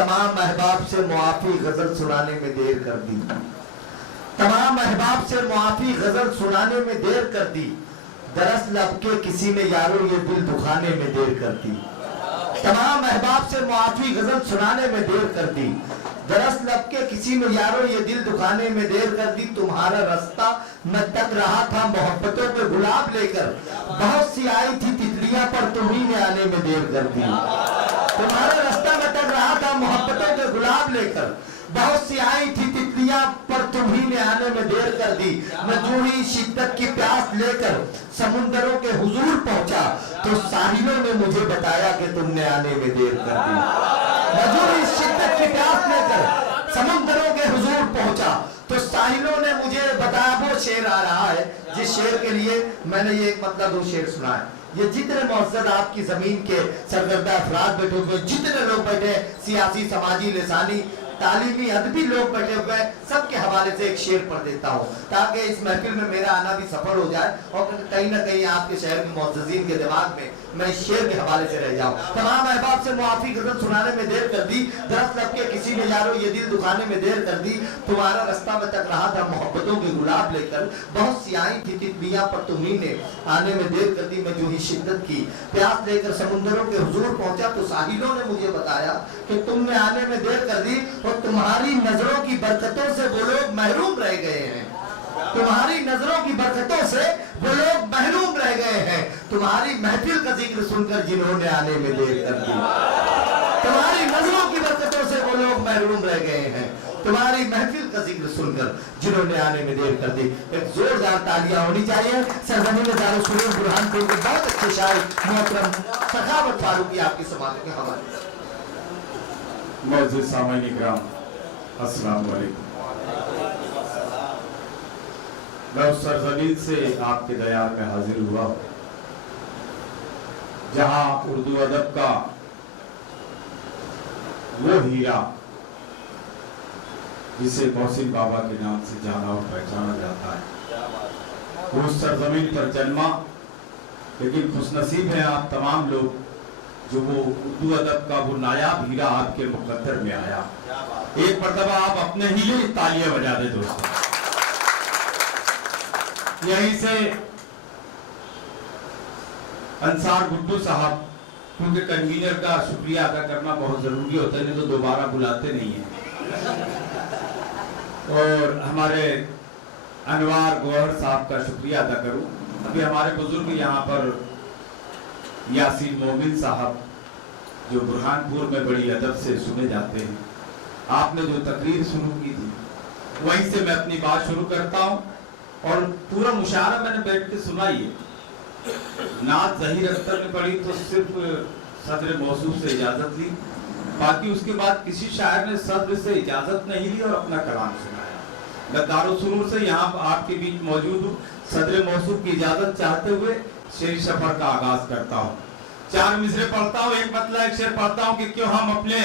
तमाम अहबाब से मुआफी गजल सुनाने में देर कर दी, तमाम अहबाब से मुआफी गजल सुनाने में देर कर दी, दरअसल अब के किसी ने यारो ये दिल दुखाने में देर कर दी। तमाम अहबाब से मुआफी गजल सुनाने में देर कर दी, दरअसल अब के किसी ने यारो ये दिल दुखाने में देर कर दी। तुम्हारा रास्ता मैं तक रहा था मोहब्बतों के गुलाब लेकर, बहुत सी आई थी तितलियां पर तुम्ही ने आने में देर कर दी। तुम्हारा रास्ता मैं तक रहा था मोहब्बतों के गुलाब लेकर, बहुत सी आई थी तितलियां पर तुम्ही ने आने में देर कर दी। मैं जो ही शिद्दत की प्यास लेकर समुंदरों के हुजूर पहुंचा तो साहिलों ने मुझे बताया कि तुमने आने में देर कर दी। मैं जो ही शिद्दत की प्यास लेकर समुंदरों के हुजूर पहुंचा तो साहिलों ने मुझे बताया। वो शेर आ रहा है जिस शेर के लिए मैंने ये एक मतलब दो शेर सुना है। ये जितने मौजूद आपकी जमीन के सरगर्दा अफराद बैठे हुए, जितने लोग बैठे, सियासी, समाजी, लिसानी, तालीमी, अदबी लोग बैठे हुए, सबके हवाले से एक शेर पढ़ देता हूँ ताकि इस महफिल में मेरा आना भी सफल हो जाए और कहीं ना कहीं आपके शहर के मुअज़्ज़िज़ीन के दिमाग में मैं इस शेर के हवाले से रह जाऊँ। तमाम अहबाब से मुआफी गजल सुनाने में देर कर दी, दरअसल अब के किसी ने यारो ये दिल दुखाने में देर कर दी। तुम्हारा रास्ता में तक रहा था मोहब्बतों के गुलाब लेकर, बहुत सी आई थी तितलियां पर तुम्ही ने आने में देर कर दी। मैं जो ही शिद्दत की प्यास लेकर समुंदरों के हुजूर पहुंचा तो साहिलों ने मुझे बताया कि तुमने आने में देर कर दी और तुम्हारी नजरों की बरकतों से वो लोग महरूम रह गए हैं। तुम्हारी नजरों की बरकतों से वो लोग महरूम रह गए हैं। तुम्हारी महफिल का जिक्र सुनकर जिन्होंने आने में देर कर दी, तुम्हारी नजरों की बरकतों से वो लोग महरूम रह गए हैं। तुम्हारी महफिल का जिक्र सुनकर जिन्होंने आने में देर कर दी। एक जोरदार तालियां होनी चाहिए सरजमीन दारुल उलूम बुरहानपुर के बहुत अच्छे शायर मोहतरम सखावत फारूकी आपकी समात के हवाले। मौजूद सामाईन इकराम, अस्सलाम वालेकुम। मैं उस सरजमीन से आपके दयार में हाजिर हुआ जहां उर्दू अदब का वो हीरा जिसे मोहसिन बाबा के नाम से जाना और पहचाना जाता है, वो उस सरजमीन पर जन्मा। लेकिन खुशनसीब है आप तमाम लोग जो वो उर्दू अदब का वो नायाब हीरा आपके मुकद्दर में आया। एक मर्तबा आप अपने ही लिए तालियां बजा दे दोस्तों। यहीं से अंसार गुड्डू साहब, क्योंकि कन्वीनर का शुक्रिया अदा करना बहुत जरूरी होता है, नहीं तो दोबारा बुलाते नहीं है। और हमारे अनवार गौहर साहब का शुक्रिया अदा करूं। अभी हमारे बुजुर्ग यहाँ पर यासीन मोमिन साहब जो बुरहानपुर में बड़ी अदब से सुने जाते हैं, आपने जो तकरीर शुरू की थी वहीं से मैं अपनी बात शुरू करता हूं। और पूरा मुशायरा मैंने बैठ के सुना ही है। नात ज़हीर अख्तर ने पढ़ी तो सिर्फ सदर मौसूफ से इजाजत ली, बाकी उसके बाद किसी शायर ने सदर से इजाजत नहीं ली और अपना कलाम सुनाया। मैं दारुल सुरूर से यहाँ आपके बीच मौजूद हूँ, सदर मौसूफ की इजाजत चाहते हुए शेर सफर का आगाज करता हूँ। 4 मिसरे पढ़ता हूँ, एक मतलब एक शेर पढ़ता हूँ कि क्यों हम अपने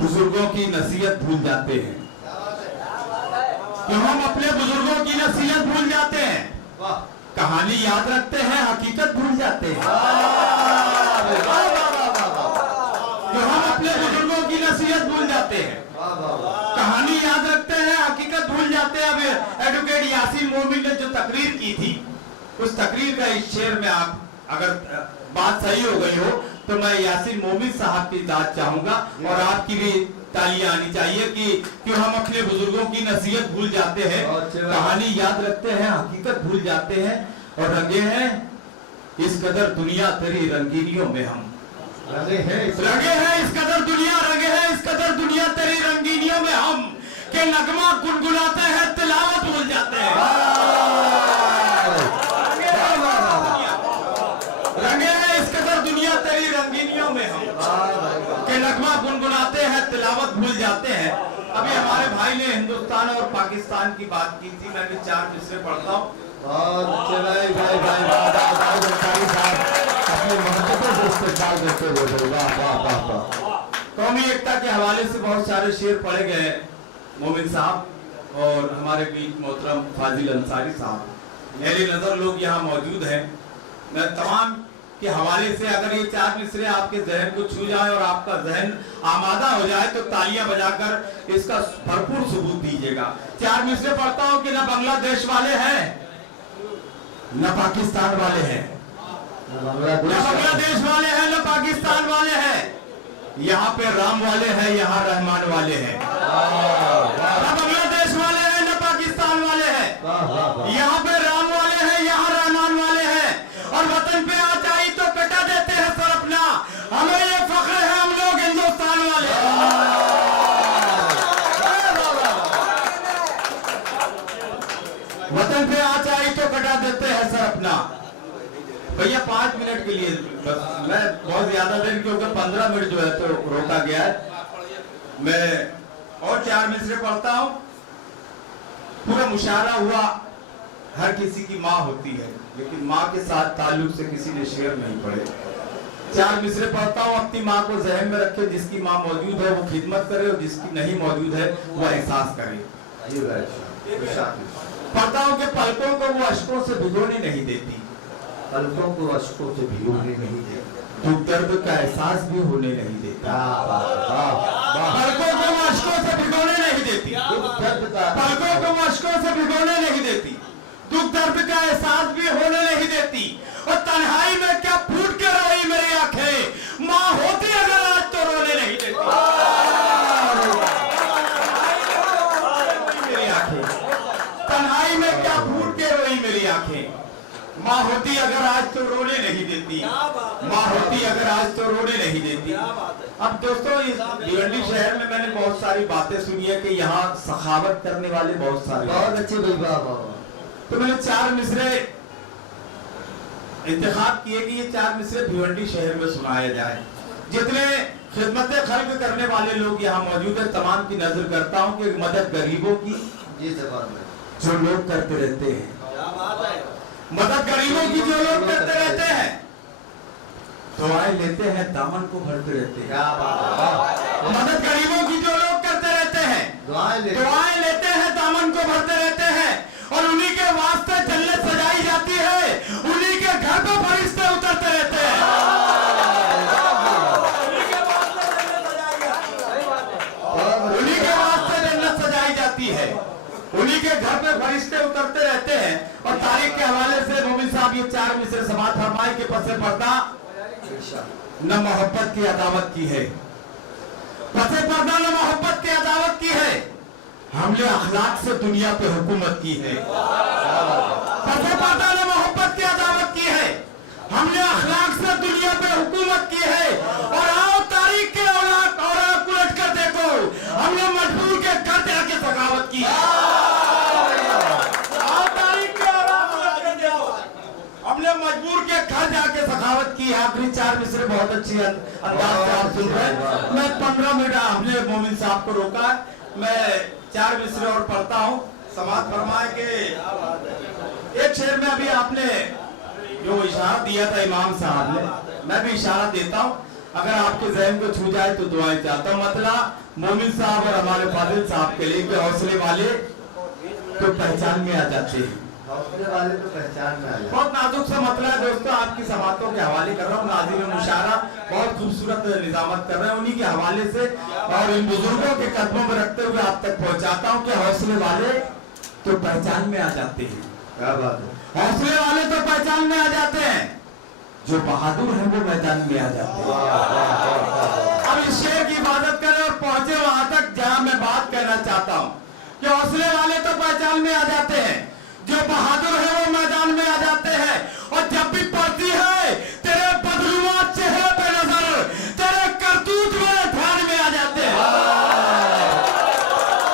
बुजुर्गों की नसीहत भूल जाते हैं, क्यों हम अपने बुजुर्गों की नसीहत भूल जाते हैं। कहानी याद रखते हैं, हकीकत भूल जाते हैं। क्यों हम अपने बुजुर्गों की नसीहत भूल जाते हैं, कहानी याद रखते हैं, हकीकत भूल जाते हैं। अब एडवोकेट यासीन मोमिन ने जो तकरीर की थी, उस तकरीर का इस शेर में आप अगर बात सही हो गई हो तो मैं यासीन मोमिन साहब की दाद चाहूंगा और आपकी भी तालियां आनी चाहिए कि क्यों हम अपने बुजुर्गों की नसीहत भूल जाते हैं, कहानी याद रखते हैं, हकीकत भूल जाते हैं और रंगे हैं इस कदर दुनिया तेरी रंगीनियों में हम रंगे हैं इस कदर दुनिया, रंगे हैं इस कदर दुनिया तेरी रंगीनियों में हम के नगमा गुनगुनाते हैं, तिलावत भूल जाते हैं। रंगे हैं इस कदर दुनिया तेरी रंगीनियों में हम के नगमा गुनगुनाते हैं, तिलावत भूल जाते हैं। अभी हमारे भाई ने हिंदुस्तान और पाकिस्तान की बात की थी, मैं भी 4 मिसरे पढ़ता हूँ। कौमी एकता के हवाले से बहुत सारे शेर पढ़े गए मोमिन साहब और हमारे बीच मोहतरम फाजिल अंसारी साहब, मेरी नजर लोग यहाँ मौजूद हैं। मैं तमाम के हवाले से अगर ये 4 मिसरे आपके जहन को छू जाए और आपका जहन आमादा हो जाए तो तालियां बजाकर इसका भरपूर सबूत दीजिएगा। 4 मिसरे पढ़ता हूं कि न बांग्लादेश वाले हैं न पाकिस्तान वाले हैं, न बांग्लादेश वाले हैं न पाकिस्तान वाले हैं, यहाँ पे राम वाले हैं यहाँ रहमान वाले हैं। न बांग्लादेश वाले हैं न पाकिस्तान वाले हैं, यहाँ पे राम वाले हैं यहाँ रहमान वाले हैं। और वतन पे आ जाए तो कटा देते हैं सर अपना, हमें ये फख्र है हम लोग हिंदुस्तान वाले। वतन पे आ जाए तो कटा देते हैं सर अपना। भैया 5 मिनट के लिए बस, मैं बहुत ज्यादा देर क्योंकि 15 मिनट जो है तो रोका गया है। मैं और 4 मिसरे पढ़ता हूं। पूरा मुशायरा हुआ, हर किसी की माँ होती है लेकिन माँ के साथ ताल्लुक से किसी ने शेर नहीं पढ़े। 4 मिसरे पढ़ता हूँ, अपनी माँ को जहन में रखे, जिसकी माँ मौजूद है वो खिदमत करे और जिसकी नहीं मौजूद है वो एहसास करे। पढ़ता हूँ कि पलकों को वो अश्कों से भिगोने नहीं देती, पलकों को अश्कों से भिगोने नहीं देता, दुख दर्द का एहसास भी होने नहीं देता। पलकों को वो अश्कों से भिगोने नहीं देती, पलकों को वो अश्कों से भिगोने नहीं देती, दुख दर्द का एहसास भी होने नहीं देती। और तन्हाई में क्या फूट के रोई मेरी आंखें, माँ होती अगर आज तो रोने नहीं देती। मेरी आंखें तन्हाई में क्या फूट के रोई मेरी आंखें, माँ होती अगर आज तो रोने नहीं देती, माँ होती अगर आज तो रोने नहीं देती। अब दोस्तों इस भिवंडी शहर में मैंने बहुत सारी बातें सुनी है कि यहाँ सखावत करने वाले बहुत सारे, बहुत अच्छे भाई। तो मैंने 4 मिसरे इंतखाब किए कि ये 4 मिसरे भिवंडी शहर में सुनाया जाए। जितने खिदमत खल्क करने वाले लोग यहाँ मौजूद है तमाम की नजर करता हूँ कि मदद गरीबों की जो लोग करते रहते हैं, मदद गरीबों की जो लोग करते रहते हैं, दुआएं लेते हैं दामन को भरते रहते हैं। मदद गरीबों की जो लोग करते रहते हैं, दुआएं लेते हैं दामन को भरते रहते हैं। और उन्हीं के वास्ते जन्नत सजाई जाती है, उन्हीं के घर पे फरिश्ते उतरते रहते हैं। उन्हीं के वास्ते जन्नत सजाई जाती है, उन्हीं के घर पे फरिश्ते उतरते रहते हैं। और तारीख के हवाले से मोमिन साहब ये 4 मिसरे समाज फरमाए के पसे पर्दा न मोहब्बत की अदावत की है, पसे पर्दा न मोहब्बत की अदावत की है, हमने अखलाक से दुनिया पे हुकूमत की है। पसे पर्दा ने मोहब्बत की अदावत की है, हमने अखलाक से दुनिया पे हुकूमत की है। और आओ तारीख के और उलट कर देखो, हमने मजबूर के घर जाके सखावत की है। आओ तारीख के और उलट कर देखो, हमने मजबूर के घर जाके सखावत की है। आखिरी 4 मिसरे बहुत अच्छी अंदाज से आप सुन रहे हैं। मैं 15 मिनट हमने मोमिन साहब को रोका, मैं 4 मिसरे और पढ़ता हूँ। समाज फरमाए के एक शेर में अभी आपने जो इशारा दिया था इमाम साहब ने, मैं भी इशारा देता हूँ, अगर आपके जहन को छू जाए तो दुआएं चाहता हूँ। मतलब मोमिन साहब और हमारे फादिल साहब के लिए कि हौसले वाले तो पहचान में आ जाते हैं, हौसले वाले तो पहचान में आ जाते हैं। बहुत नाजुक सा मतलब है दोस्तों, आपकी समातों के हवाले कर रहा हूँ। नाज़िम मुशारा बहुत खूबसूरत निजामत कर रहे हैं, उन्हीं के हवाले से और इन बुजुर्गों के कदमों में रखते हुए आप तक पहुंचाता हूँ कि हौसले वाले तो पहचान में आ जाते हैं। क्या बात है, हौसले वाले तो पहचान में आ जाते हैं, जो बहादुर हैं वो मैदान में आ जाते हैं। अब इस शेर की इबादत करें और पहुंचे वहां तक जहां मैं बात कहना चाहता हूँ कि हौसले वाले तो पहचान में आ जाते हैं, जो बहादुर है